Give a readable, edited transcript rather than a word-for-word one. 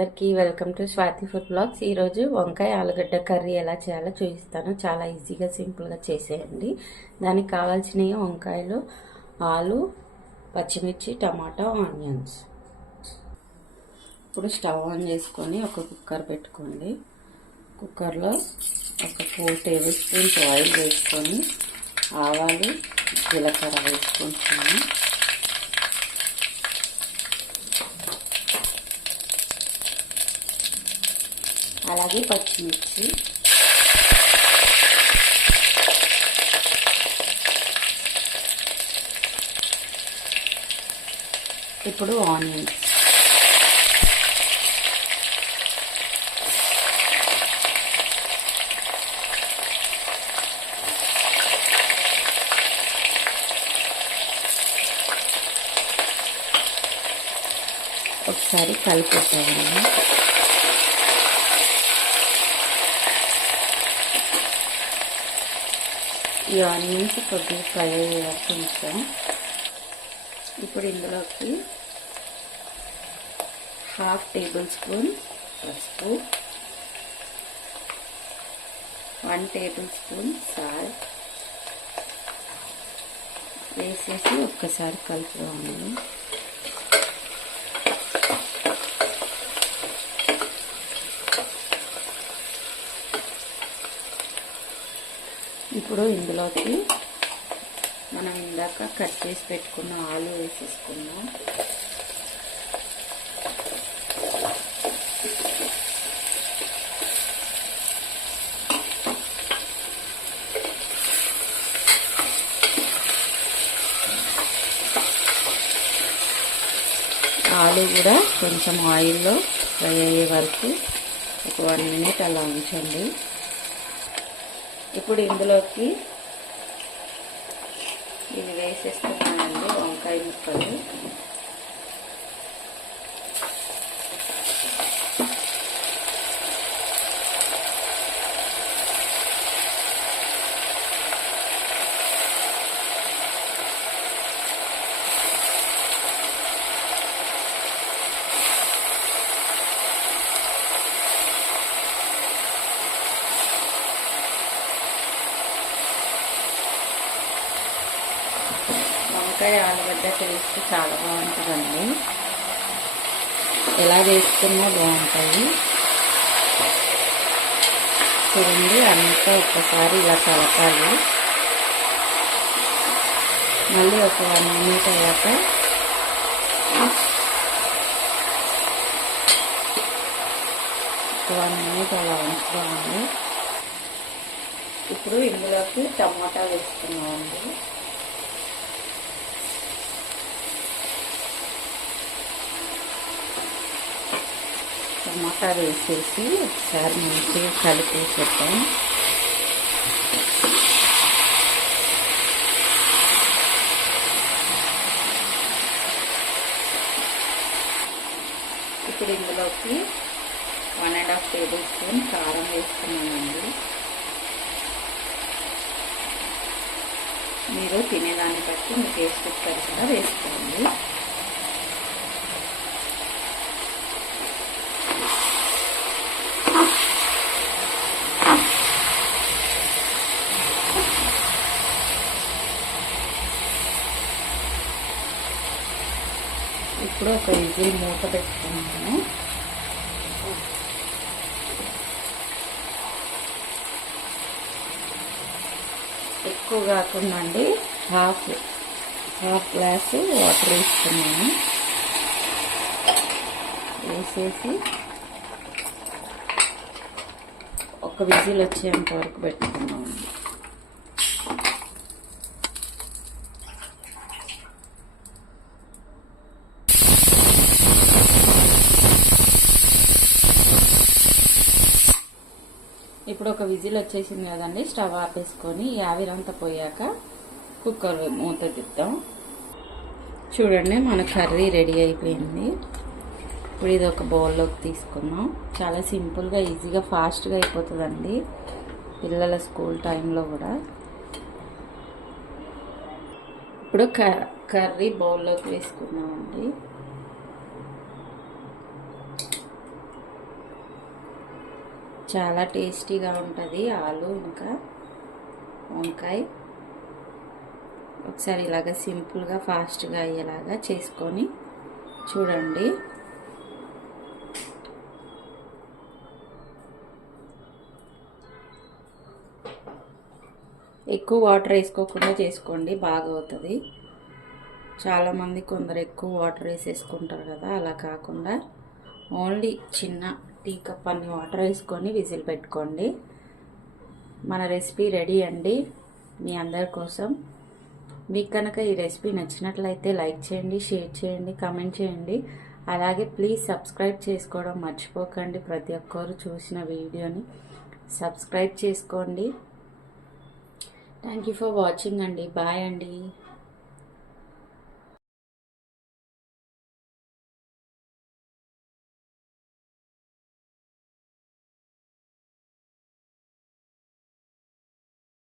అందరికీ welcome to Swathi food blogs. ఈరోజు వంకాయ ఆలుగడ్డ కర్రీ ఎలా చేయాలో చూపిస్తాను. చాలా ఈజీగా సింపుల్గా చేసేయండి. దానికి కావాల్సినవి వంకాయలు, ఆలు, పచ్చిమిర్చి, టమాటా, ఆనియన్స్. ఇప్పుడు స్టవ్ ఆన్ చేసుకొని ఒక కుక్కర్ పెట్టుకోండి. కుక్కర్లో ఒక 4 టేబుల్ స్పూన్స్ ఆయిల్ వేసుకొని ఆవాలు, జీలకర్ర వేసుకుంటున్నాను. అలాగే పచ్చిమిర్చి, ఇప్పుడు ఆనియన్స్, ఒకసారి కలిపేద్దామండి. ఈ ఆనియన్స్ కొద్దిగా ఫ్రై అయ్యేవరకు ఉంచాం. ఇప్పుడు ఇందులోకి 1/2 టేబుల్ స్పూన్ పసుపు, 1 టేబుల్ స్పూన్ సాల్ట్ వేసేసి ఒక్కసారి కలుపుకోవాలి. ఇప్పుడు ఇందులోకి మనం ఇందాక కట్ చేసి పెట్టుకున్న ఆలు వేసేసుకుందాం. ఆలు కూడా కొంచెం ఆయిల్లో ఫ్రై అయ్యే వరకు ఒక 1 మినిట్ అలా ఉంచండి. ఇప్పుడు ఇందులోకి ఇవి వేసేస్తున్నానండి, వంకాయ ముక్కలు. వంకాయ ఆలుగడ్డ టేస్ట్ చాలా బాగుంటుందండి. ఎలా వేసుకున్నా బాగుంటాయి. చూడండి, అంతా ఒక్కసారి ఇలా కలపాలి. మళ్ళీ ఒక 1 మినిట్ అయ్యాక ఒక 1 మినిట్ అలా ఉంచుకోండి. ఇప్పుడు ఇందులోకి టమాటా వేసుకున్నామండి. టమాటా వేసేసి ఒకసారి మంచిగా కలిపేసేద్దాం. ఇప్పుడు ఇందులోకి 1.5 టేబుల్ స్పూన్ కారం వేసుకున్నానండి. మీరు తినేదాన్ని బట్టి మీ టేస్ట్ సరిపడా వేసుకోండి. ఇప్పుడు ఒక విజిల్ మూత పెట్టుకున్నాను. ఎక్కువ కాకుండా అండి, హాఫ్ గ్లాసు వాటర్ వేసుకున్నాను. వేసేసి ఒక విజిల్ వచ్చేంత వరకు పెట్టుకున్నాను. ఇప్పుడు ఒక విజిల్ వచ్చేసింది కదండి, స్టవ్ ఆపేసుకొని ఈ ఆవిరంతా పోయాక కుక్కర్ మూత తిద్దాం. చూడండి, మన కర్రీ రెడీ అయిపోయింది. ఇప్పుడు ఇది ఒక బౌల్లోకి తీసుకుందాం. చాలా సింపుల్గా, ఈజీగా, ఫాస్ట్గా అయిపోతుందండి పిల్లల స్కూల్ టైంలో కూడా. ఇప్పుడు కర్రీ బౌల్లోకి వేసుకున్నామండి. చాలా టేస్టీగా ఉంటుంది ఆలు ఇంకా వంకాయ. ఒకసారి ఇలాగ సింపుల్గా ఫాస్ట్గా అయ్యేలాగా చేసుకొని చూడండి. ఎక్కువ వాటర్ వేసుకోకుండా చేసుకోండి, బాగా అవుతుంది. చాలామంది కొందరు ఎక్కువ వాటర్ వేసేసుకుంటారు కదా, అలా కాకుండా ఓన్లీ చిన్న టీ కప్ అన్ని వాటర్ వేసుకొని విజిల్ పెట్టుకోండి. మన రెసిపీ రెడీ అండి మీ అందరి కోసం. మీకు కనుక ఈ రెసిపీ నచ్చినట్లయితే లైక్ చేయండి, షేర్ చేయండి, కామెంట్ చేయండి. అలాగే ప్లీజ్ సబ్స్క్రైబ్ చేసుకోవడం మర్చిపోకండి. ప్రతి ఒక్కరు చూసిన వీడియోని సబ్స్క్రైబ్ చేసుకోండి. థ్యాంక్ యూ ఫర్ వాచింగ్ అండి. బాయ్ అండి.